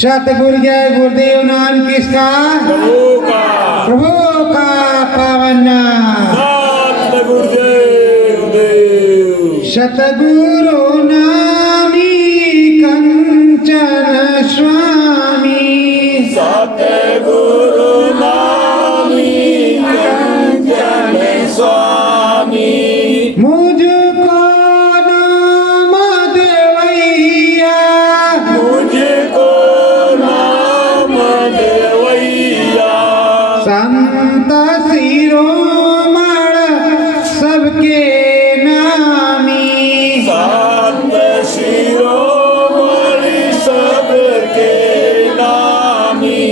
सतगुरु जय गुरुदेव नाम किसका? प्रभु का पावन नाम। सतगुरु नामी कंचन स्वामी, सतगुरु नामी कंचन स्वामी, मुझको नाम देवैया, मुझको नाम देवैया, संत शिरोमण सबके नामी, संत शिरोमणि सबके नामी,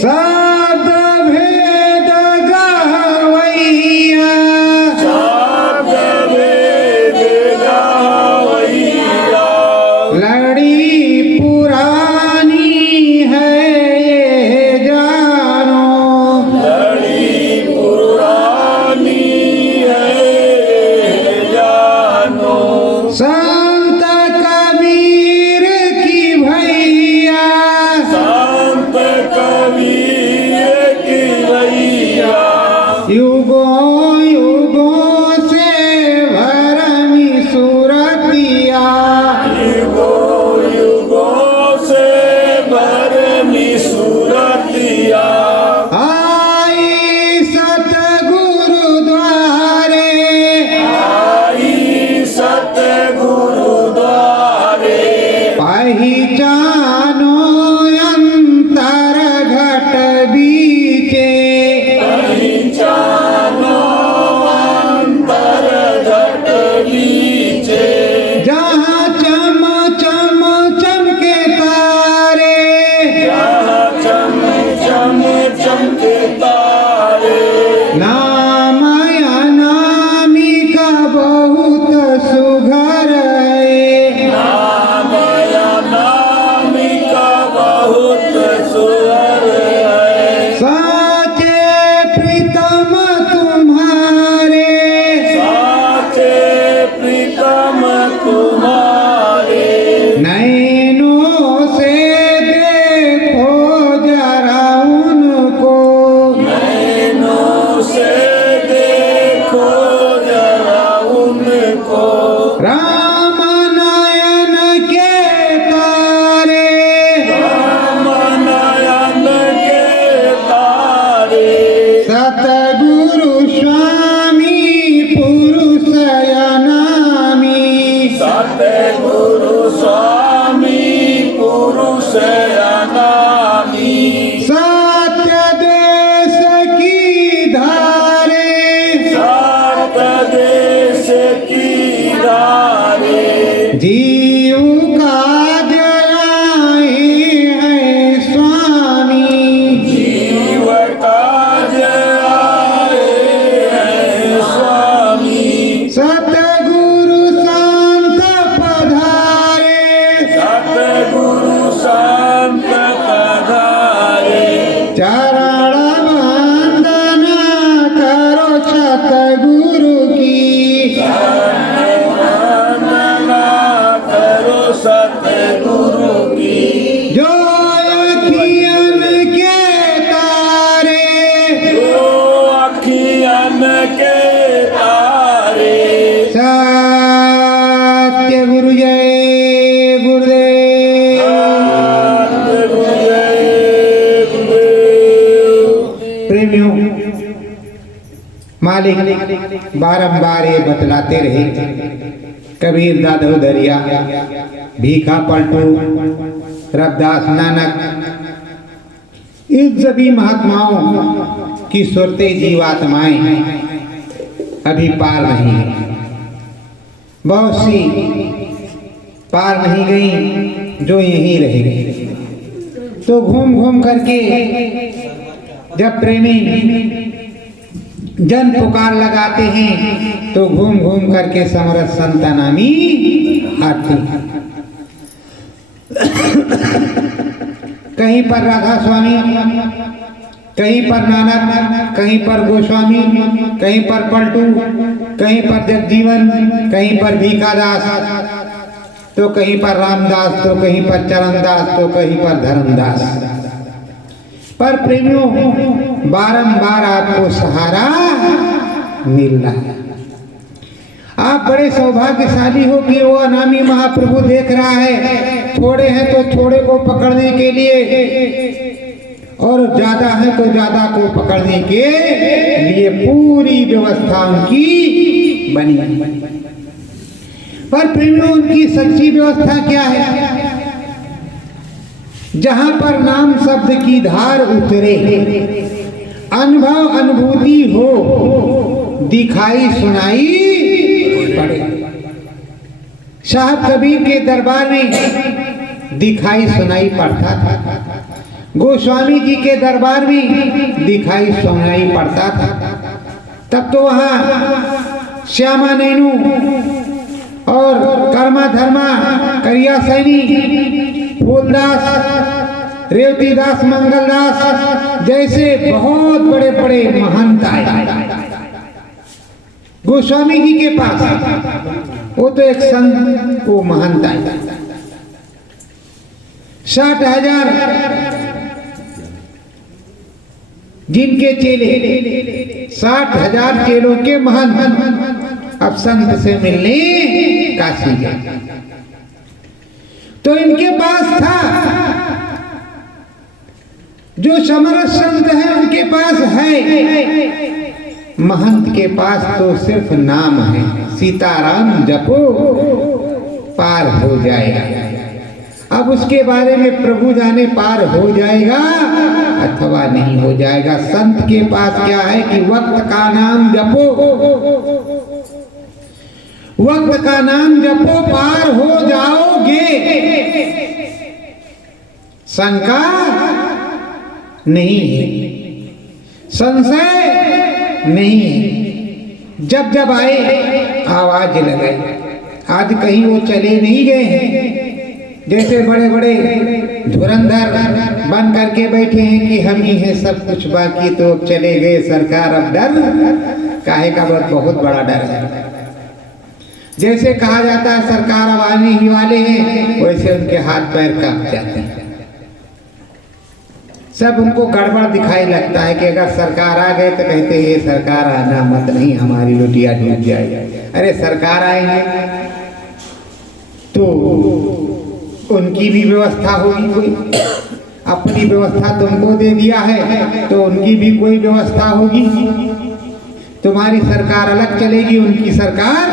शब्द भेद गवैया, शब्द वेद गावैया, लड़ी पुरानी है ये जानो, लड़ी पुरानी है जानो, संत कबीर की भैया, संत कबीर की भैया, युगों युगों से भरमी सुरतिया, युगों युगों से भरमी सूरतिया, आई सतगुरु द्वारे, आई सतगुरु द्वारे, पहचानो अंतर घट बीचे, पहचानो अंतर घट बीचे, जहाँ चम चम चमके तारे, जहाँ चम चम चमके तारे, नाम अनामी का बहुत सुघर है, नाम अनामी का बहुत सुंदर है, साचे प्रीतम तुम्हारे, साचे प्रीतम तुम्हारे, नैनों से देखो जरा उनको, नैनों से देखो जरा उनको, राम नयन के तारे, राम नयन के तारे, सतगुरु स्वामी पुरुष अनामी, सतगुरु स्वामी पुरुष अनामी, सत्य देश की धारे, सात देश की धारे, जीव काज आए हैं स्वामी, जीव काज आए हैं स्वामी, सतगुरु संत पधारे, सतगुरु संत पधारे, चरण वंदना करो सतगुरु की, वंदना करो सतगुरु की, जो अखियन के तारे, जो अखियन के तारे, सत्य गुरु जय गुरुदेव। सतगुरु जय गुरुदेव। प्रेमियों, मालिक बारंबार ये बतलाते रहे, कबीर दादो दरिया, भीखा पलटू, रविदास नानक, इन सभी महात्माओं की सुरते जीवात्माएं अभी पार नहीं है। बहुत सी पार नहीं गई, जो यहीं रह गई। तो घूम घूम करके जब प्रेमी जन पुकार लगाते हैं तो घूम घूम करके समरस संतानामी आते हैं। कहीं पर राधा स्वामी, कहीं पर नानक, कहीं पर गोस्वामी, कहीं पर पलटू, कहीं पर जगजीवन, कहीं पर भीखादास, तो कहीं पर रामदास, तो कहीं पर चरणदास, तो कहीं पर धर्मदास। पर प्रेमियों, बारंबार आपको सहारा मिल रहा है। आप बड़े सौभाग्यशाली हो कि वो अनामी महाप्रभु देख रहा है। थोड़े हैं तो थोड़े को पकड़ने के लिए, और ज्यादा है तो ज्यादा को पकड़ने के लिए पूरी व्यवस्था उनकी बनी। पर प्रेमियों, उनकी सच्ची व्यवस्था क्या है? जहां पर नाम शब्द की धार उतरे, अनुभव अनुभूति हो, दिखाई सुनाई पड़े। साहब कबीर के दरबार में दिखाई सुनाई पड़ता था, गोस्वामी जी के दरबार में दिखाई सुनाई पड़ता था। तब तो वहां श्यामा नैनू और कर्मा धर्मा, करिया सैनी, फूलदास, रेवतीदास, मंगलदास जैसे बहुत बड़े बड़े महंत आए गोस्वामी जी के पास। वो तो एक संत, वो महंत आए। 60,000 जिनके चेले, 60,000 चेलों के महंत अब संत से मिलने काशी गए। तो इनके पास था, जो समरस संत है उनके पास है, महंत के पास तो सिर्फ नाम है। सीताराम जपो पार हो जाएगा। अब उसके बारे में प्रभु जाने पार हो जाएगा अथवा नहीं हो जाएगा। संत के पास क्या है कि वक्त का नाम जपो, वक्त का नाम जपो, पार हो जाओगे। शंका नहीं है, संशय नहीं है। जब जब आए आवाज लगाई। आज कहीं वो चले नहीं गए हैं, जैसे बड़े बड़े धुरंधर बन करके बैठे हैं कि हम ही हैं सब कुछ, बाकी तो चले गए सरकार। अब डर काहे का? बहुत बड़ा डर है। जैसे कहा जाता है सरकार अब आने ही वाले हैं, वैसे उनके हाथ पैर कांप जाते हैं। सब उनको गड़बड़ दिखाई लगता है कि अगर सरकार आ गए तो कहते हैं सरकार आना मत, नहीं हमारी लुटिया डूब जाएगी। अरे सरकार आएंगे तो उनकी भी व्यवस्था होगी कोई, अपनी व्यवस्था तुमको दे दिया है तो उनकी भी कोई व्यवस्था होगी। तुम्हारी सरकार अलग चलेगी, उनकी सरकार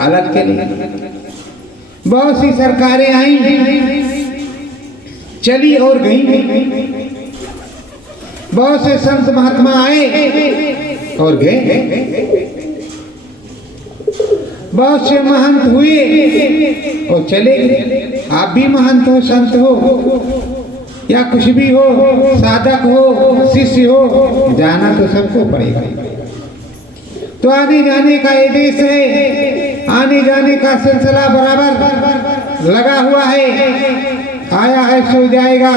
अलग चलेगी। बहुत सी सरकारें आई, चली और गई। बहुत से संत महात्मा आए और गए। बहुत से महंत हुए और चले गए। आप भी महंत हो, संत हो या कुछ भी हो, साधक हो, शिष्य हो, जाना तो सबको पड़ेगा। तो आने जाने का ये देश है, आने जाने का सिलसिला बराबर लगा हुआ है। आया है सो जाएगा,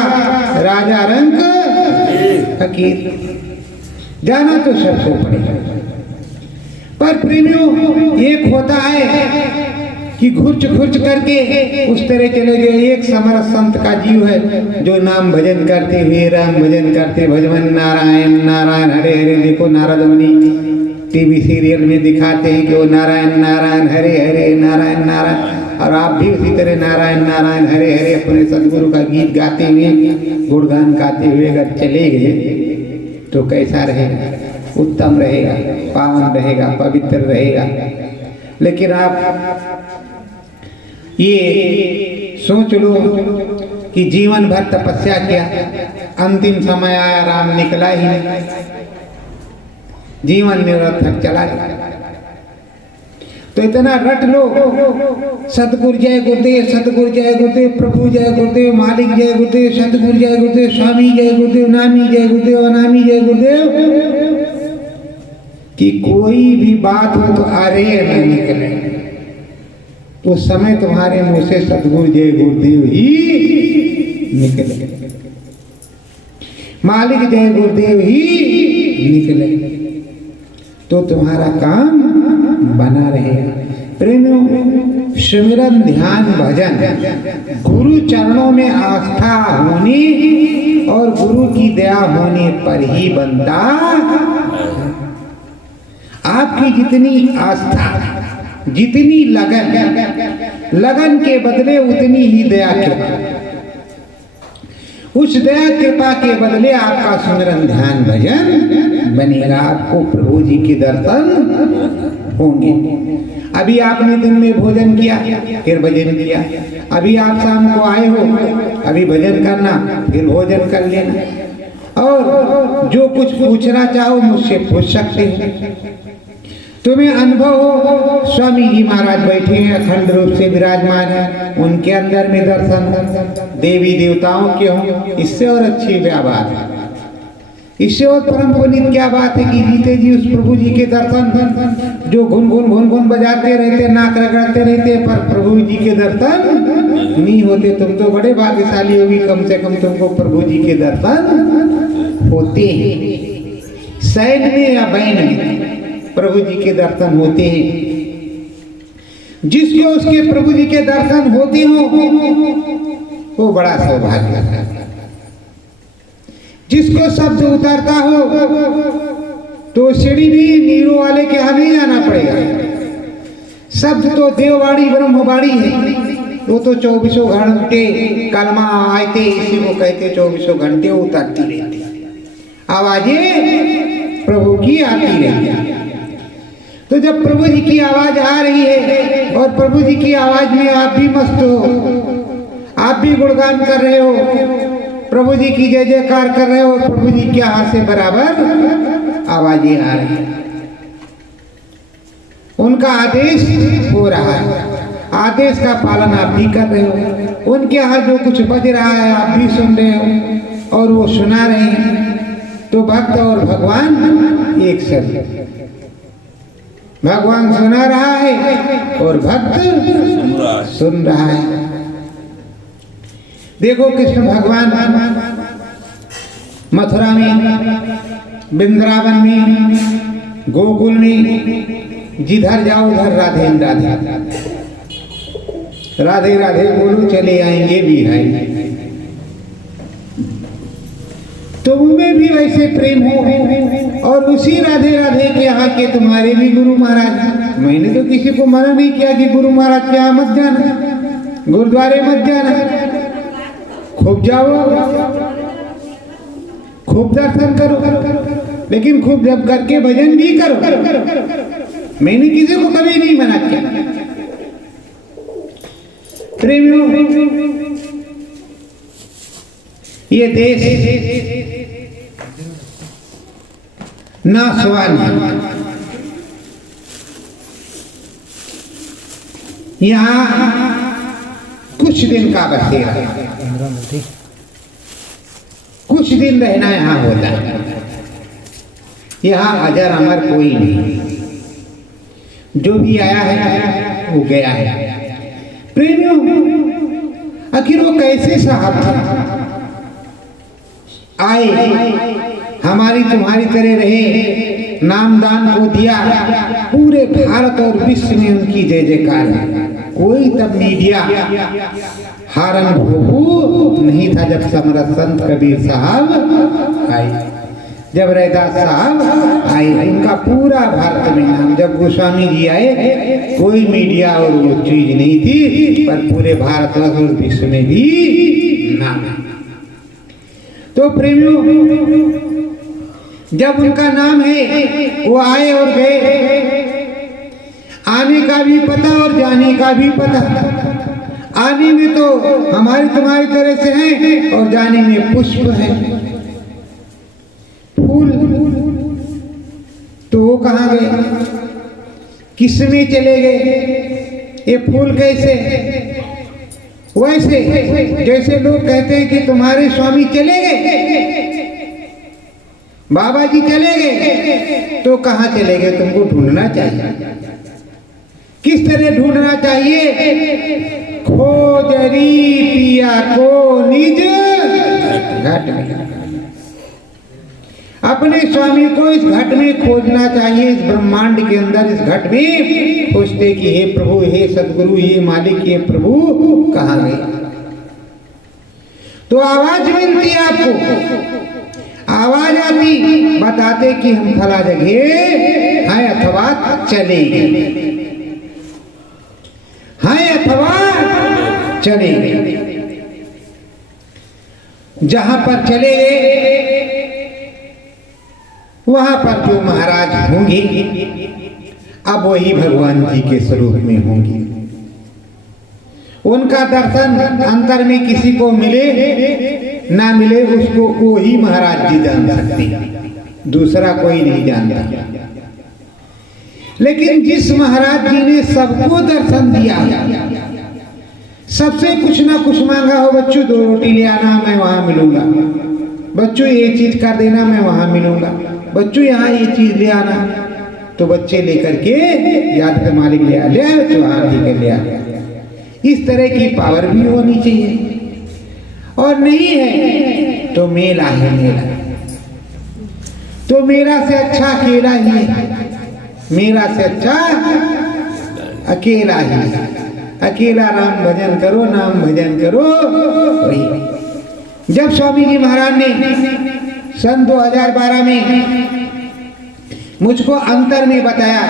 राजा रंक फकीर, जाना तो सबको पड़ेगा। पर प्रेमियों, एक होता है कि घुर्च घुर्च करके उस तरह चले गए। एक समरस संत का जीव है जो नाम भजन करते हुए, राम भजन करते, भजन नारायण नारायण हरे हरे। देखो नारद मुनि टीवी सीरियल में दिखाते हैं कि वो नारायण नारायण हरे हरे नारायण नारायण, और आप भी उसी तरह नारायण नारायण हरे हरे अपने सदगुरु का गीत गाते हुए, गुणगान गाते हुए अगर चले गए तो कैसा रहेगा? उत्तम रहेगा, पावन रहेगा, पवित्र रहेगा। लेकिन आप ये सोच लो कि जीवन भर तपस्या किया, अंतिम समय आया राम निकला ही नहीं, जीवन निरर्थक चला गया। तो इतना रट लो, सतगुरु जय गुरुदेव, सतगुरु जय गुरुदेव, प्रभु जय गुरुदेव, मालिक जय गुरुदेव, सतगुरु जय गुरुदेव, स्वामी जय गुरुदेव, नामी जय गुरुदेव, अनामी जय गुरुदेव, कि कोई भी बात हो तो अरे न निकले। उस समय तुम्हारे मुंह से सतगुरु जय गुरुदेव ही निकले, मालिक जय गुरुदेव ही निकले, तो तुम्हारा काम बना रहेगा। प्रेमियों, सुमिरन, ध्यान, भजन, गुरु चरणों में आस्था होनी और गुरु की दया होने पर ही बनता। आपकी जितनी आस्था, जितनी लगन के बदले उतनी ही दया कृपा, उस दया कृपा के बदले आपका सुमिरन, ध्यान, भजन बनेगा। आपको प्रभु जी के दर्शन होंगे। अभी आपने दिन में भोजन किया, फिर भजन किया। अभी आप शाम को आए हो, अभी भजन करना, फिर भोजन कर लेना। और जो कुछ पूछना चाहो मुझसे पूछ सकते हो। तुम्हें अनुभव हो, स्वामी जी महाराज बैठे हैं, अखंड रूप से विराजमान है, उनके अंदर में दर्शन देवी देवताओं के हों, इससे और अच्छी क्या बात है। इससे और परम पुनीत क्या बात है कि जीते जी उस प्रभु जी के दर्शन, जो घुन घुन बजाते रहते, नाक रगड़ते रहते, पर प्रभु जी के दर्शन नहीं होते। तुम तो बड़े भाग्यशाली होगी, कम से कम तुमको प्रभु जी के दर्शन होते हैं। शयन में या बैन में प्रभु जी के दर्शन होते हैं। जिसको उसके प्रभु जी के दर्शन होते हो वो बड़ा सौभाग्य है। जिसको शब्द उतारता हो तो सीढ़ी भी नीरों वाले के यहाँ नहीं जाना पड़ेगा। शब्द तो देववाणी ब्रह्मवाणी है, वो तो 24 घंटे कलमा आयते इसी को कहते 24 घंटे उतरती रहती, आवाजें प्रभु की आती रहती। तो जब प्रभु जी की आवाज आ रही है और प्रभु जी की आवाज में आप भी मस्त हो, आप भी गुणगान कर रहे हो, प्रभु जी की जय जयकार कर रहे हो, प्रभु जी के हाथ से बराबर आवाजें आ रही है। उनका आदेश हो रहा है, आदेश का पालन आप भी कर रहे हो। उनके यहाँ जो कुछ बज रहा है आप भी सुन रहे हो और वो सुना रहे हैं। तो भक्त और भगवान एक साथ, भगवान सुना रहा है और भक्त सुन रहा है। देखो कृष्ण भगवान मथुरा में, वृंदावन में, गोकुल में, जिधर जाओ उधर राधे राधे राधे राधे बोलो, चले आएंगे भी आएंगे। तुम्हें भी वैसे प्रेम हो और उसी राधे राधे के यहाँ के तुम्हारे भी गुरु महाराज। मैंने तो किसी को मना नहीं किया कि गुरु महाराज के यहाँ मत जाना, गुरुद्वारे मत जाना, खूब जाओ, खूब दर्शन करो, लेकिन खूब जब करके भजन भी करो। मैंने किसी को कभी नहीं मना किया। प्रेमियों, ये देश नासवान है। यहाँ कुछ दिन का बसेरा, कुछ दिन रहना यहाँ होता है। यहाँ अजर अमर कोई नहीं, जो भी आया है वो गया है। प्रेमियों, आखिर वो कैसे साहब थे? आए, हमारी तुम्हारी तरह रहे, नामदान को दिया, पूरे भारत और विश्व में उनकी जय जयकार है। कोई तब मीडिया हारन भोगू नहीं था जब समरथ संत कबीर साहब आए, जब रैदास साहब आए, उनका पूरा भारत में नाम। जब गोस्वामी जी आए कोई मीडिया और वो चीज नहीं थी, पर पूरे भारत और विश्व में भी नाम है। तो प्रेमियों, जब उनका नाम है वो आए और गए, आने का भी पता और जाने का भी पता। आने में तो हमारी तुम्हारी तरह से हैं और जाने में पुष्प है, फूल। तो वो कहाँ गए, किस में चले गए? ये फूल कैसे? वैसे जैसे लोग कहते हैं कि तुम्हारे स्वामी चले गए, बाबा जी चले गए, तो कहाँ चले गए? तुमको ढूंढना चाहिए। किस तरह ढूंढना चाहिए? खोजरी पिया को निज घट में। अपने स्वामी को इस घट में खोजना चाहिए, इस ब्रह्मांड के अंदर, इस घट में खोजते कि हे प्रभु, हे सदगुरु, हे मालिक, हे प्रभु कहाँ गए। तो आवाज मिलती आपको, आवाज आती, बताते कि हम फला जगह हैं अथवा चले गए, हैं अथवा चले गए। जहां पर चले गए वहां पर जो महाराज होंगे अब वही भगवान जी के स्वरूप में होंगे। उनका दर्शन अंतर में किसी को मिले ना मिले, उसको वही महाराज जी जान सकते, दूसरा कोई नहीं जानता। लेकिन जिस महाराज जी ने सबको दर्शन दिया, सबसे कुछ ना कुछ मांगा हो, बच्चों 2 रोटी ले आना, मैं वहां मिलूंगा, बच्चों ये चीज कर देना, मैं वहां मिलूंगा, बच्चों यहाँ ये चीज ले आना, तो बच्चे लेकर के याद से मालिक ले आए, तो हाँ ठीक है ले आ। इस तरह की पावर भी होनी चाहिए, और नहीं है तो मेला है, मेला तो मेरा से अच्छा अकेला ही है, मेरा से अच्छा अकेला ही है। अकेला नाम भजन करो, नाम भजन करो वही। जब स्वामी जी महाराज ने सन 2012 में मुझको अंतर में बताया,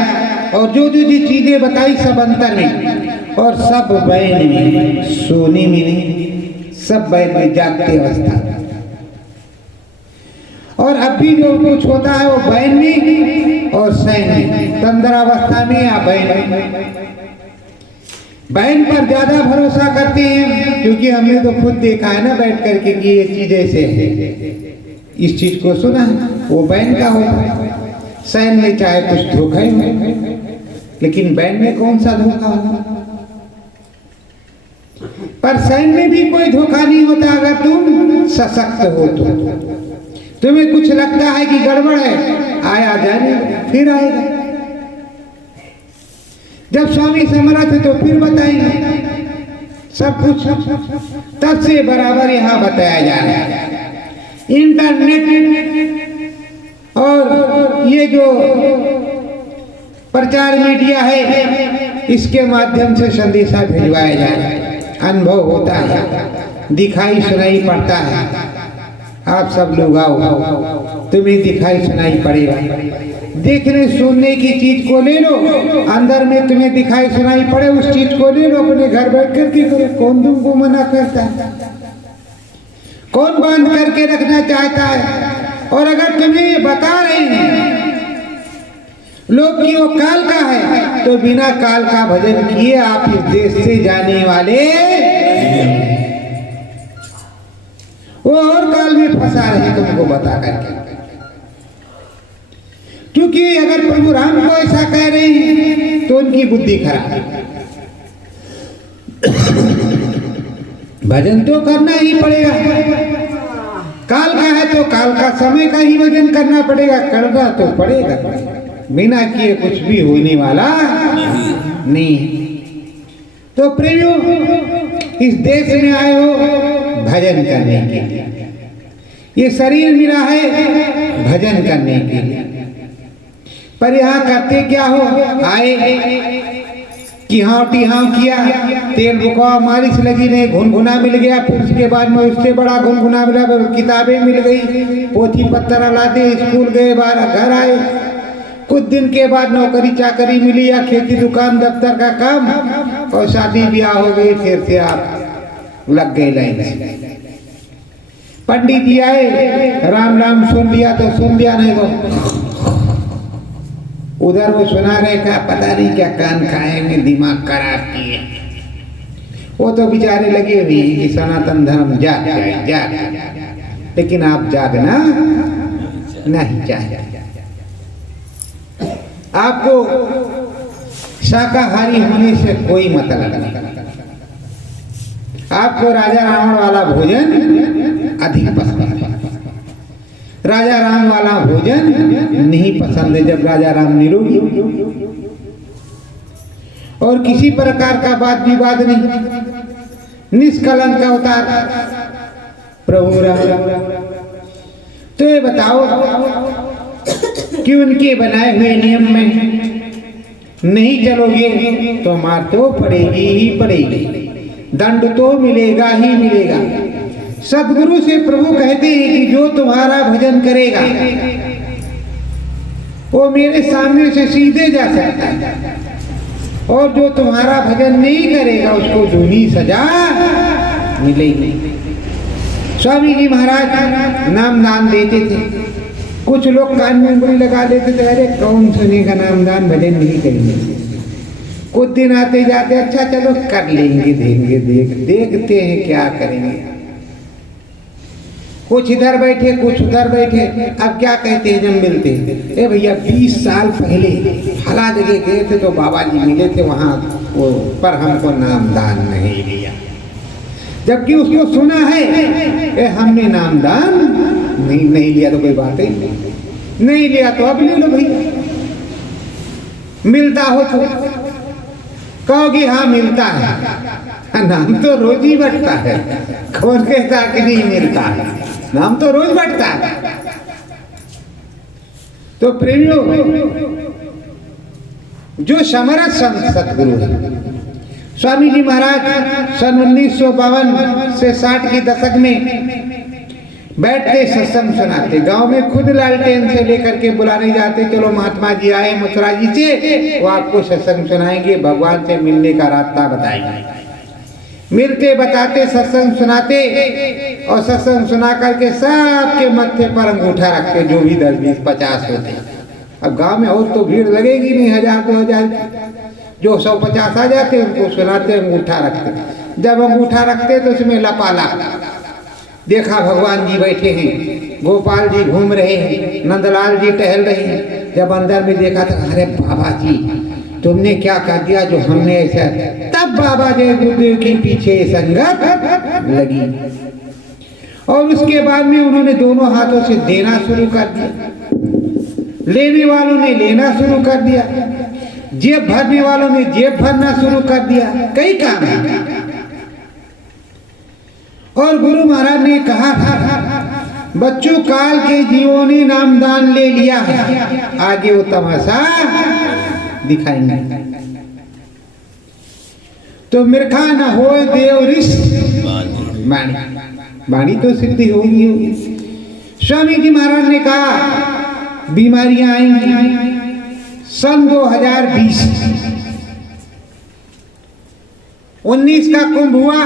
और जो जो चीजें बताई सब अंतर में, और सब बैन में, सोने में नहीं, सब बैन में, जागते अवस्था। और अब भी जो कुछ होता है वो बैन में और सैन में, तंद्रावस्था में या बैन में। बैन पर ज्यादा भरोसा करते हैं, क्योंकि हमने तो खुद देखा है ना बैठ करके कि ये चीज ऐसे है, इस चीज को सुना है, वो बैन का होता है। सैन में चाहे कुछ धोखा ही हो, लेकिन बैन में कौन सा धोखा होगा। पर सैन में भी कोई धोखा नहीं होता, अगर तुम सशक्त हो तो। तुम्हें कुछ लगता है कि गड़बड़ है, आया जाने फिर आएगा। जब स्वामी समर्थ तो फिर बताएंगे सब कुछ, तब से बराबर यहाँ बताया जा रहा है। इंटरनेट और ये जो प्रचार मीडिया है, इसके माध्यम से संदेशा भिजवाया जा रहा है, अनुभव होता है, दिखाई सुनाई पड़ता है। आप सब लोग आओ, तुम्हें दिखाई सुनाई पड़ेगा। देखने सुनने की चीज को ले लो, अंदर में तुम्हें दिखाई सुनाई पड़े उस चीज को ले लो, अपने घर बैठ करके करो। कौन तुमको मना करता है? कौन बांध करके रखना चाहता है? और अगर तुम्हें ये बता रहे हैं लोग कि वो काल का है, तो बिना काल का भजन किए आप इस देश से जाने वाले, वो और काल में फंसा रहे तुमको बता करके। क्योंकि अगर प्रभु राम को ऐसा कह रहे हैं तो उनकी बुद्धि खराब है। भजन तो करना ही पड़ेगा, काल का है तो काल का समय का ही भजन करना पड़ेगा, करना तो पड़ेगा, बिना किए कुछ भी होने वाला नहीं। तो प्रेमियों, इस देश में आए हो भजन करने के लिए, ये शरीर मिला है भजन करने के लिए। पर यहाँ करते क्या हो, आए कि हाँ टिहाव किया, तेल बुकावा मालिश लगी नहीं, घुनघुना मिल गया, फिर उसके बाद में उससे बड़ा घुनघुना मिला, किताबें मिल गई, पोथी पत्तर लाते, स्कूल गए, बाहर घर आए, कुछ दिन के बाद नौकरी चाकरी मिली या खेती दुकान दफ्तर का काम, और शादी ब्याह हो गई, फिर से आप लग गए लाइन से। पंडित जी आए, राम राम सुन लिया तो सुन लिया, नहीं तो उधर वो सुना रहे का पता नहीं क्या कान खाए में दिमाग खराब किए। वो तो बेचारे लगे हुए कि सनातन धर्म जाग जाए, जाग, लेकिन आप जागना नहीं चाहिए। आपको शाकाहारी होने से कोई मतलब नहीं। आपको राजा रावण वाला भोजन अधिक पसंद है, राजा राम वाला भोजन नहीं पसंद है। जब राजा राम निरोगी और किसी प्रकार का वाद विवाद नहीं, निष्कलंक अवतार प्रभु राम, तो ये बताओ कि उनके बनाए हुए नियम में नहीं चलोगे तो मार तो पड़ेगी ही पड़ेगी, दंड तो मिलेगा ही मिलेगा। सदगुरु से प्रभु कहते हैं कि जो तुम्हारा भजन करेगा वो मेरे सामने से सीधे जा सकता है, और जो तुम्हारा भजन नहीं करेगा उसको दूनी सजा मिलेगी। स्वामी जी महाराज नाम दान देते थे। कुछ लोग कान में उंगली लगा देते थे, अरे कौन सुनेगा नाम दान, भजन नहीं करेंगे। कुछ दिन आते जाते, अच्छा चलो कर लेंगे, देंगे, देखते हैं क्या करेंगे। कुछ इधर बैठे कुछ उधर बैठे। अब क्या कहते हैं जब मिलते हैं, ए भैया 20 साल पहले फला जगह गए थे तो बाबा जी मिले थे वहाँ, वो पर हमको नाम दान नहीं लिया। जबकि उसको सुना है कि हमने नाम दान नहीं लिया, तो कोई बात ही नहीं लिया तो अब ले लो भैया। मिलता हो तो कहोगे हाँ मिलता है, नाम तो रोज ही बटता है। कौन कहता कि नहीं मिलता है, नाम तो रोज बटता है। तो प्रेमियों, जो समरथ संत सतगुरु है स्वामी जी महाराज सन 1952 से 60 के दशक में बैठते सत्संग सुनाते। गांव में खुद लालटेन से लेकर के बुलाने जाते, चलो महात्मा जी आए मथुरा जी से, वो आपको सत्संग सुनाएंगे, भगवान से मिलने का रास्ता बताएंगे। मिलते बताते सत्संग सुनाते, और सत्संग सुना करके सबके मत्थे पर अंगूठा रखते, जो भी 10, 20, 50 होते। अब गांव में और तो भीड़ लगेगी नहीं, 1000, 2000, जो 150 आ जाते उनको सुनाते, अंगूठा रखते। जब अंगूठा रखते तो उसमें लपाला देखा भगवान जी बैठे हैं, गोपाल जी घूम रहे हैं, नंदलाल जी टहल रहे हैं। जब अंदर में देखा था, अरे बाबा जी तुमने क्या कर दिया जो हमने ऐसा। तब बाबा जय गुरुदेव के पीछे संगत लगी, और उसके बाद में उन्होंने दोनों हाथों से देना शुरू कर दिया, लेने वालों ने लेना शुरू कर दिया, जेब भरने वालों ने जेब भरना शुरू कर दिया। कई काम है। और गुरु महाराज ने कहा था, बच्चों काल के जीवों ने नामदान ले लिया है, आगे वो तमाशा दिखाएंगे। तो मिर्खा न हो देव ऋष वाणी तो सिद्धि होगी। स्वामी जी महाराज ने कहा बीमारियां आएंगी। सन 2020 19 का कुंभ हुआ।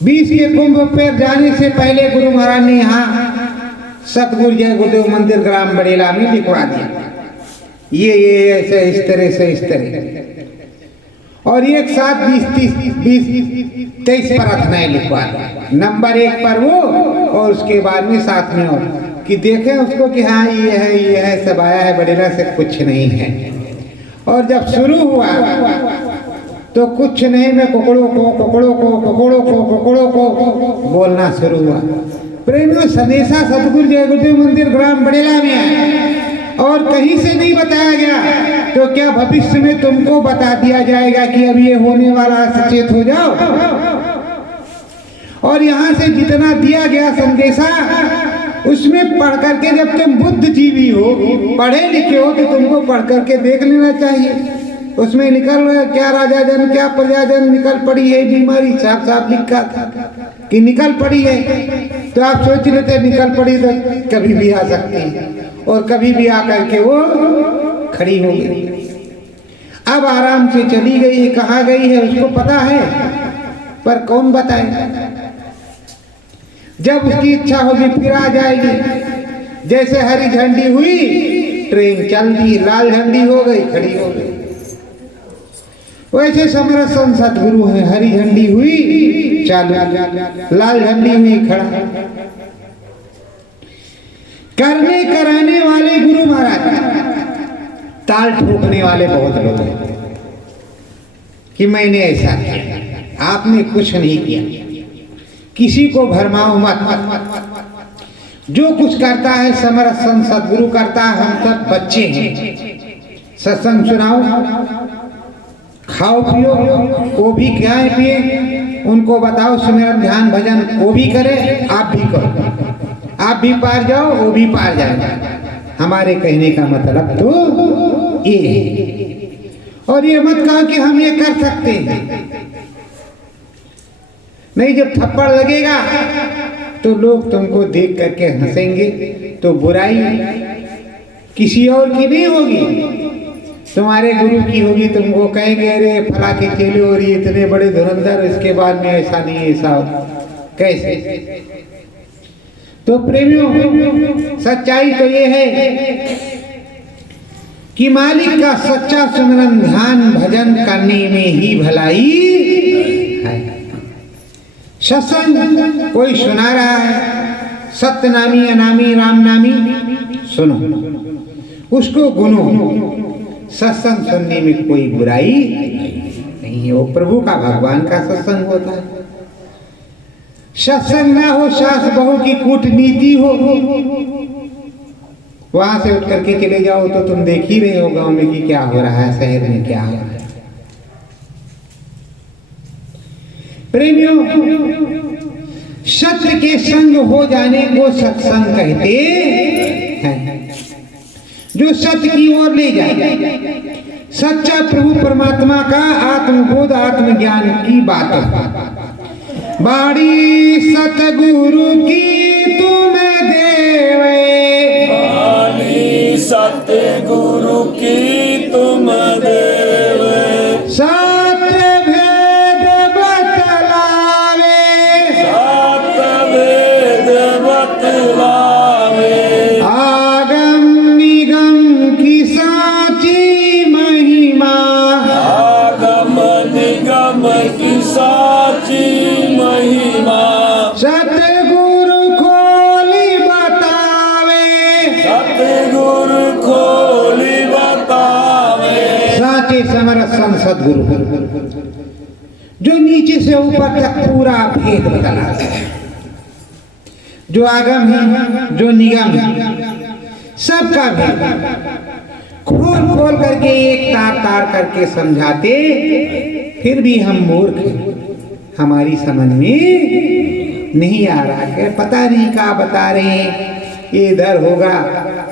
20 के कुंभ पर जाने से पहले गुरु महाराज ने यहाँ सतगुरु जय गुरुदेव मंदिर ग्राम बड़ेला में लिखवा दिया, ये ऐसे इस तरह, और एक साथ 20-23 प्रार्थनाएं लिखवा दी। नंबर 1 पर वो, और उसके बाद में साथ में और कि देखें उसको कि हाँ ये है सब आया है, बड़ेला से कुछ नहीं है। और जब शुरू हुआ तो कुछ नहीं में कुकड़ों को बोलना शुरू हुआ। प्रेमियों, संदेशा सतगुरु जय गुरुदेव मंदिर ग्राम बड़ेला में है और कहीं से नहीं बताया गया। तो क्या भविष्य में तुमको बता दिया जाएगा कि अब ये होने वाला, सचेत हो जाओ। और यहाँ से जितना दिया गया संदेशा, उसमें पढ़ करके, जब तुम बुद्धिजीवी हो, पढ़े लिखे हो, तो तुमको पढ़ करके देख लेना चाहिए। उसमें निकल क्या राजा जन क्या प्रजा जन निकल पड़ी है बीमारी, साफ साफ लिखा था कि निकल पड़ी है। तो आप सोच लेते निकल पड़ी तो कभी भी आ सकती है, और कभी भी आकर के वो खड़ी हो गई। अब आराम से चली गई है, कहाँ गई है उसको पता है, पर कौन बताए। जब उसकी इच्छा होगी फिर आ जाएगी। जैसे हरी झंडी हुई, ट्रेन चल दी, लाल झंडी हो गई, खड़ी हो गई। वैसे समरथ संत सतगुरु है, हरी झंडी हुई चालू, लाल झंडी हुई खड़ा। करने कराने वाले गुरु महाराज, ताल ठोकने वाले बहुत लोग हैं कि मैंने ऐसा किया, आपने कुछ नहीं किया। किसी को भरमाओ मत। जो कुछ करता है समरथ संत सतगुरु करता है। हम सब बच्चे हैं। सत्संग सुनाओ, खाओ पियो, वो भी खाए पिए, उनको बताओ सुमिरन ध्यान भजन वो भी करे, आप भी करो। आप भी पार जाओ, वो भी पार जाए। हमारे कहने का मतलब तो ये है। और ये मत कहो कि हम ये कर सकते हैं, नहीं। जब थप्पड़ लगेगा तो लोग तुमको देख करके हंसेंगे, तो बुराई किसी और की नहीं होगी, तुम्हारे गुरु की होगी। तुमको कहेंगे अरे फला के चेले और ये इतने बड़े धुरंधर, इसके बाद में ऐसा नहीं ऐसा कैसे। तो प्रेमियों, सच्चाई तो ये है कि मालिक का सच्चा सुमिरन ध्यान भजन करने में ही भलाई है। सत्संग कोई सुना रहा है, सत्यनामी अनामी राम नामी, सुनो, उसको गुनो। सत्संग सुनने में कोई बुराई नहीं है, वो प्रभु का भगवान का सत्संग होता है। सत्संग ना हो, सास बहू की कूटनीति हो, वहां से उठ करके चले जाओ तो तुम देख ही रहे हो गांव में कि क्या हो रहा है, शहर में क्या हो रहा है। प्रेमियों, सत्य के संग हो जाने को सत्संग कहते हैं, जो सत्य की ओर ले जाए। सच्चा प्रभु परमात्मा का आत्मबोध आत्मज्ञान की बात है। बाड़ी सतगुरु की तुम देवे, बाड़ी सतगुरु की तुम देवे, सत्य भेद बतलावे, सत्य भेद बतलावे, आगम निगम की साची महिमा, आगम निगम की साची महिमा, सतगुरु खोली बतावे, सतगुरु खोली बतावे, साचे समरस सदगुरु, जो नीचे से ऊपर तक पूरा भेद बतलाता है, जो आगम है, जो निगम है, सबका भेद खोल खोल करके एक तार तार करके समझाते। फिर भी हम मूर्ख हैं, हमारी समझ में नहीं आ रहा है, पता नहीं क्या बता रहे हैं, ये इधर होगा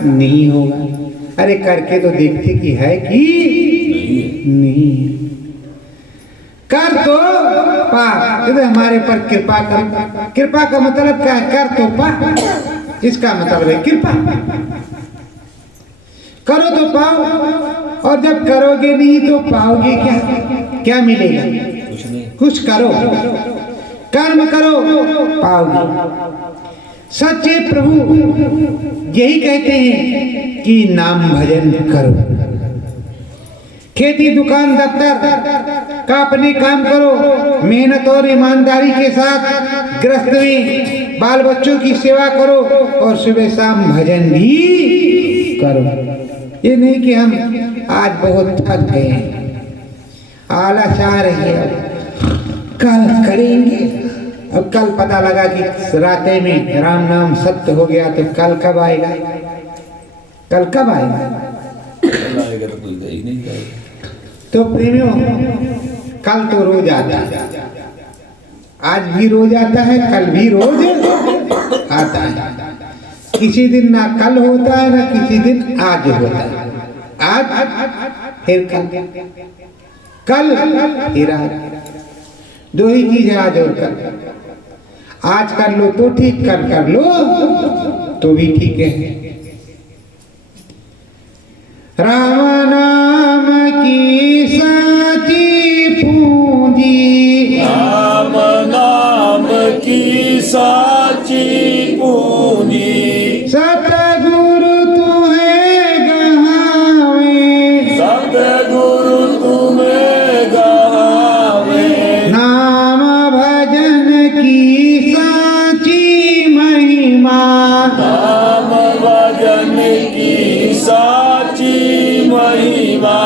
नहीं होगा। अरे करके तो देखते कि है कि नहीं। कर तो पा, यदि हमारे पर कृपा कर। कृपा का मतलब क्या है? कर तो पा, इसका मतलब है कृपा। करो तो पाओ, और जब करोगे नहीं तो पाओगे क्या? क्या मिलेगा? कुछ करो, कर्म करो, पाओगे। सच्चे प्रभु यही कहते हैं कि नाम भजन करो। खेती दुकान दफ्तर का अपने काम करो, मेहनत और ईमानदारी के साथ गृहस्थी बाल बच्चों की सेवा करो, और सुबह शाम भजन भी करो। ये नहीं कि हम आज बहुत थक गए, आलस आ रही है, कल करेंगे। अब कल पता लगा कि राते में राम नाम सत्य हो गया, तो कल कब आएगा? कल कब आएगा? तो प्रेमियों, कल तो रोज आता है, आज भी रोज आता है, कल भी रोज आता है। किसी दिन ना कल होता है, ना किसी दिन आज होता है। आज फिर कल, कल फिर आज, दो ही चीज है, आज और कल। आज कर लो तो ठीक, कल कर लो तो भी ठीक है। राम नाम की साची पूंजी, राम नाम की साची पूंजी, सतगुरु तुम्हें गहावे, सतगुरु तुम्हें गहावे, नाम भजन की साची महिमा, नाम भजन की साची महिमा,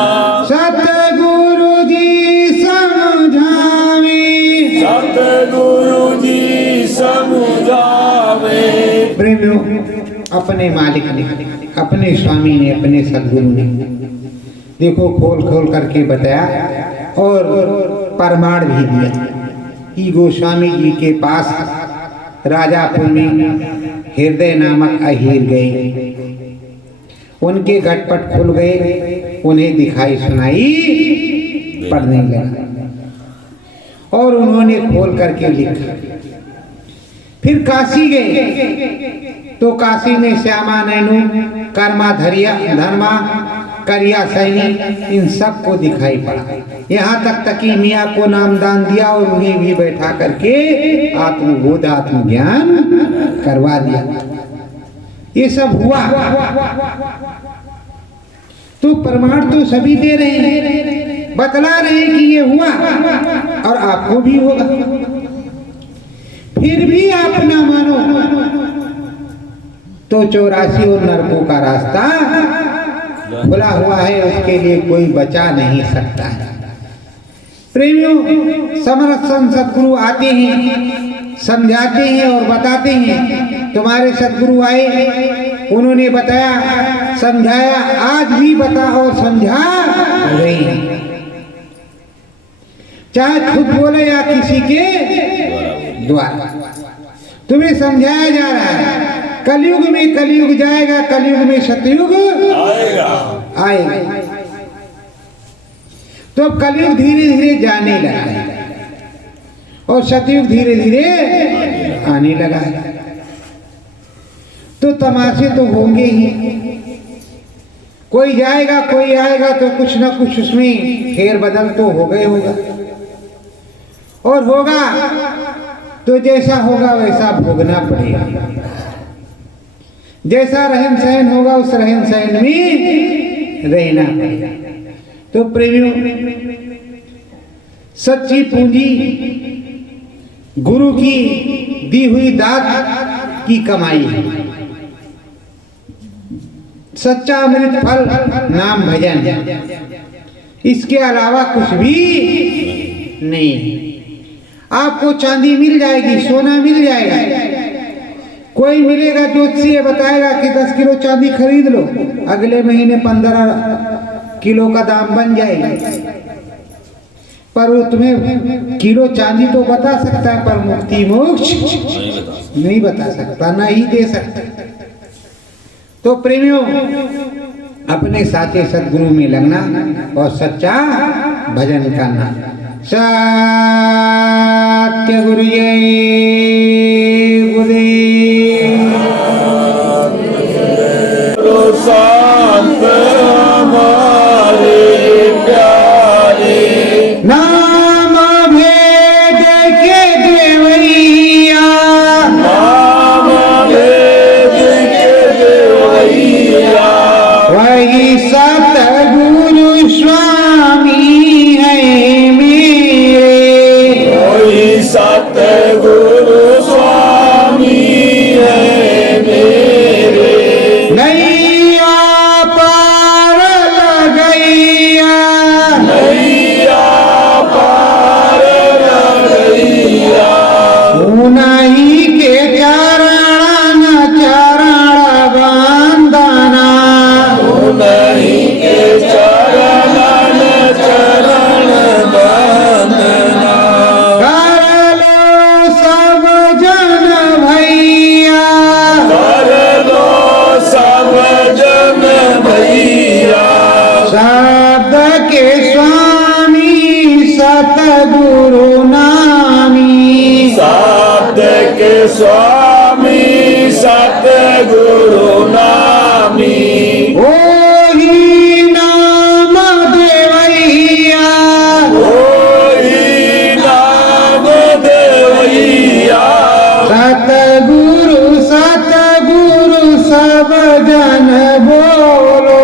सतगुरु जी समझावे, सतगुरु जी समझावे। प्रेमियों, अपने मालिक ने, अपने स्वामी ने, अपने सदगुरु ने देखो खोल खोल करके बताया और प्रमाण भी दिया कि गोस्वामी जी के पास राजापुर में हृदय नामक अहीर गए। उनके घटपट खुल गए, उन्हें दिखाई सुनाई पड़ने लगा और उन्होंने खोल करके लिखा। फिर काशी गए तो काशी में श्यामा नैनू, कर्मा धर्मा करिया सैनी, इन सब को दिखाई पड़ा। यहाँ तक कि मियाँ को नामदान दिया और उन्हें भी बैठा करके आत्मबोध आत्मज्ञान करवा दिया। ये सब हुआ तो प्रमाण तो सभी दे रहे हैं, बतला रहे हैं कि ये हुआ और आपको भी होगा। फिर भी आप ना मानो तो 84 और नरकों का रास्ता खुला हुआ है, उसके लिए कोई बचा नहीं सकता है। प्रेमियों, समर्थ संत सदगुरु आते हैं, समझाते हैं और बताते हैं। तुम्हारे सदगुरु आए, उन्होंने बताया, समझाया, आज भी बता और समझा रहे हैं। चाहे खुद बोले या किसी के द्वारा तुम्हें समझाया जा रहा है। कलयुग में कलयुग जाएगा, कलयुग में सतयुग आएगा। तो अब कलयुग धीरे धीरे जाने लगा है और सतयुग धीरे धीरे आने लगा है। तो तमाशे तो होंगे ही, कोई जाएगा कोई आएगा तो कुछ ना कुछ उसमें फेर बदल तो हो गए होगा और होगा तो जैसा होगा वैसा भोगना पड़ेगा। जैसा रहन सहन होगा उस रहन सहन में रहना पड़ेगा। तो प्रेमियों, सच्ची पूंजी गुरु की दी हुई दात की कमाई है। सच्चा अमृत फल नाम भजन, इसके अलावा कुछ भी नहीं। आपको चांदी मिल जाएगी, सोना मिल जाएगा, कोई मिलेगा ज्योतिषी बताएगा कि 10 किलो चांदी खरीद लो, अगले महीने 15 किलो का दाम बन जाएगा। पर वो तुम्हें किलो चांदी तो बता सकता है, पर मुक्ति मोक्ष नहीं बता सकता, ना ही दे सकता। तो प्रेमियों, अपने साचे सदगुरु में लगना और सच्चा भजन करना। सत्य गुरु जय गुरुदेव। संत हमारे प्यारे, नाम भेद के देवैया, नाम भेद के देवैया, वही सतगुरु स्वामी है मेरे, वही सतगुरु स्वामी है मेरे। नैया पार लगैया, नैया पार लगैया, उन्हीं के चरण चरण बंदना, उन्हीं के चरण चरण बंदना, कर लो सब जन भैया, कर लो सब जन भैया, शब्द के स्वामी सतगुरु नामी, शब्द के स्वामी सतगुरु नामी, ओही नाम देवैया, ओही नाम देवैया, सतगुरु सतगुरु सब जन बोलो,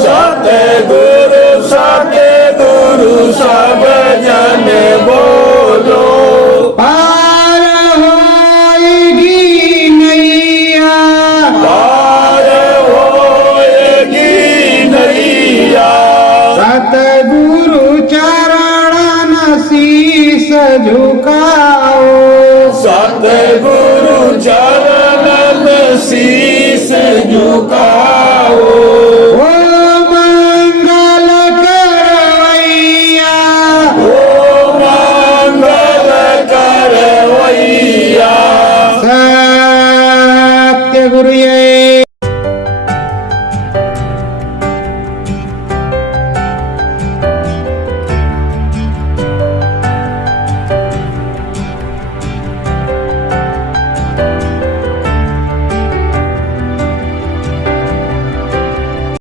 सतगुरु सतगुरु सब जन बोलो, पार होएगी नैया, पार होएगी नैया, सतगुरु चरण शीस झुकाओ, सतगुरु चरण शीस झुकाओ,